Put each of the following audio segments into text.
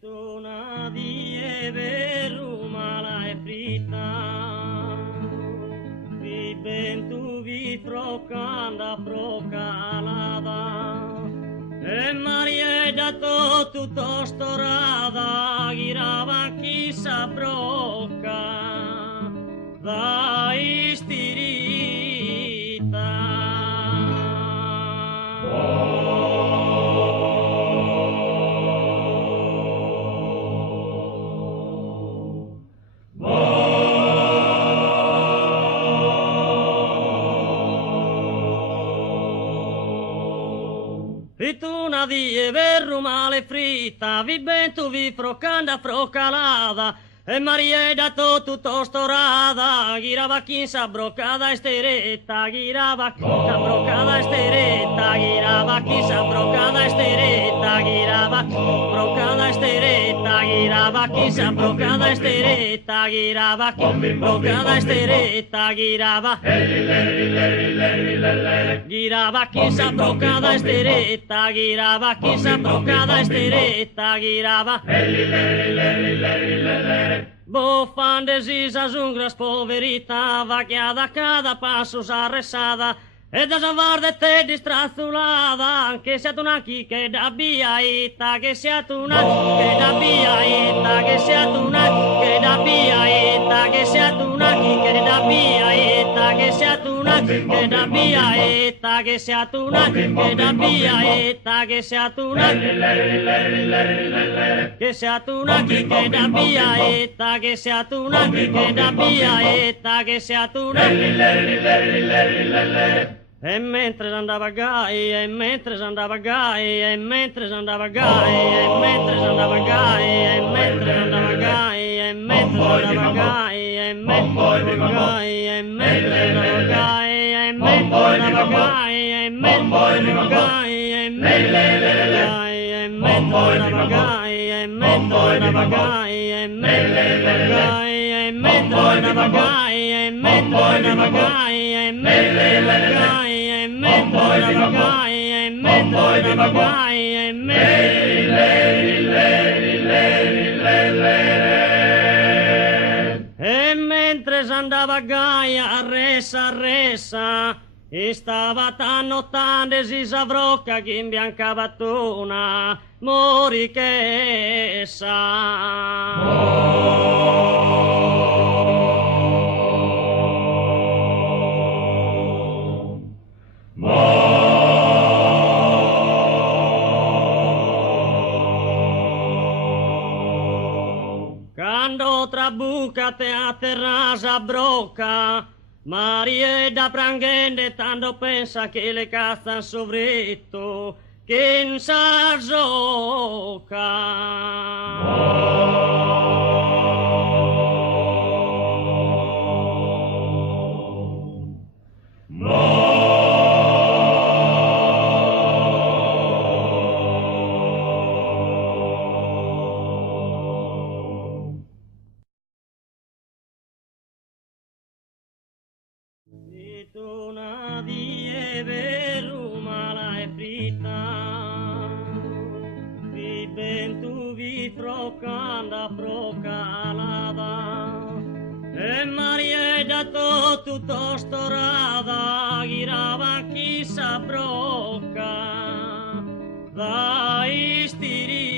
Tona die verumala e frita, vi bentu vi frocanda frocalada, e Maria dato tutto storada, girava chissà brocca, da istirita. Vituna die verumale fritta, vi bentu vi frocanda frocalada, e Maria dato tutto storada, girava chissà broccada e steretta, girava chissà broccada e steretta, girava chissà broccada e steretta, girava broccada e steretta, girava chissà broccada e steretta, girava broccada e steretta, girava chissà broccada e steretta, girava chissà broccada e steretta, girava Bofan desisas ungras poverita, vaquiada cada passo arresada, e desavar de te distrazulada, que sea tu naki que da biaita, que sea tu naki que da biaita, que sea tu naki que da biaita, que sea tu naki que da biaita, que sea tu naki que da biaita, que sea tu naki que da biaita, que sea tu naki que sea tu naki que da biaita, que sea tu naki que da biaita, que sea tu naki. E mentre andava gai, e mentre andava gai, e mentre andava gai, e mentre andava gai, e mentre andava gai, e mentre andava gai, e mentre andava gai, e mentre andava gai, e mentre andava gai, e mentre andava gai, e mentre andava gai, e mentre andava gai, e mentre andava gai, e mentre andava gai, e mentre andava gai, e mentre andava gai, e mentre andava gai, e mentre andava gai, e mentre andava gai, e mentre andava gai a ressa, e stava tanno desisa vrocca che in bianca battuna mori che Quando trabucate a terrasa brocca, Maria da prangende tanto pensa che le cazzan sovretto, che in sa Tona die verumala e frita, vi bentu vi frocanda frocalada, e Maria dato tutto storada, girava chissà brocca, da istirita.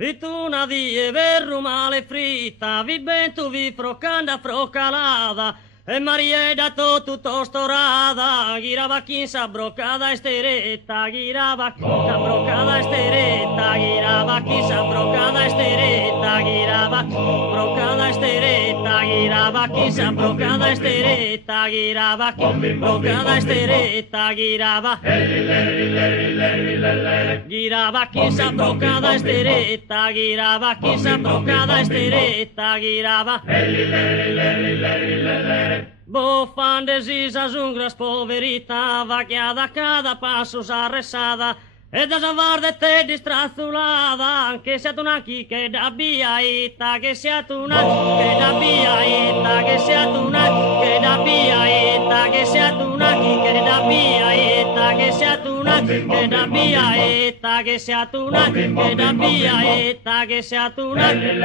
Vituna die verumale fritta, vi bentu vi frocanda frocalada, e Maria dato tutto storada, girava chissà broccada e steretta, girava chissà broccada e steretta, girava chissà broccada e steretta, girava broccada e steretta, girava chissà broccada e steretta, girava broccada e steretta, girava chissà broccada e steretta, girava chissà broccada e steretta, girava Bofandesi sa zungras poverita, vachiada cada passo s'arressada, e da savvarde te distrazzulada, anche se tu naki che da biaita, che sia tu naki che da biaita, che sia tu naki che da biaita, che sia tu naki che da biaita, che sia tu naki che da biaita, che sia tu naki che da biaita, che sia tu naki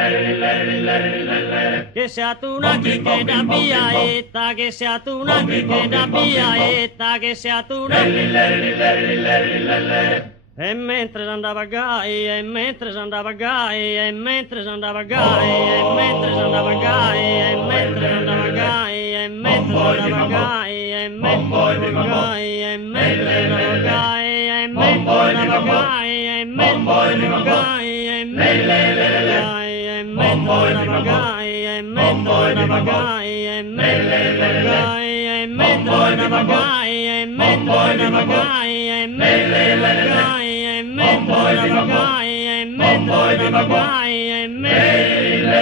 che sia tu naki che da biaita, che sia tu naki che da biaita, che sia tu naki. E mentre andava a gai, e mentre andava a gai, e mentre andava a gai, e mentre andava a gai, e mentre andava a gai, e mentre andava a gai, e mentre andava a gai, e mentre andava a gai, e mentre andava a gai, e mentre andava a gai, e mentre andava a gai, e mentre andava a gai, e mentre andava a gai, e mentre andava a gai, e mentre andava a gai, e mentre andava a gai, e mentre andava a gai, e mentre andava a gai, e mentre andava a gai, e mentre